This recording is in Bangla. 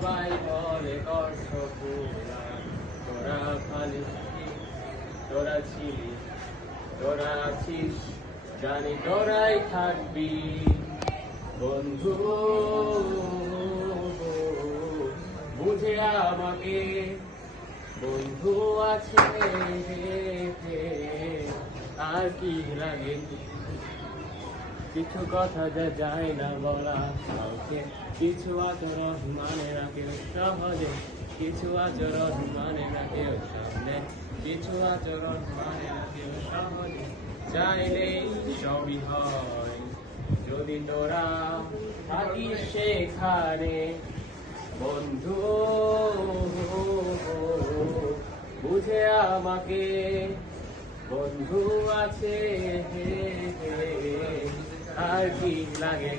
সবাই বলে কষ্ট পুরা, তোরা ভালিস কি, তোরা ছিলি, তোরা আছিস, জানি তোরাই থাকবি বন্ধু। বুঝে আমাকে বন্ধু আছে, আর কি লাগে। কিছু কথা যা যায় না বলা কাউকে, কিছু আচরণ মানে না কেউ সহজে, কিছু আচরণ মানে না কেউ সামনে, কিছু আচরণ মানে না কেউ সহজে। চাইলেই সবই হয় যদি তোরা থাকিস সেখানে বন্ধু। বুঝে আমাকে বন্ধু আছে, আর কি লাগে।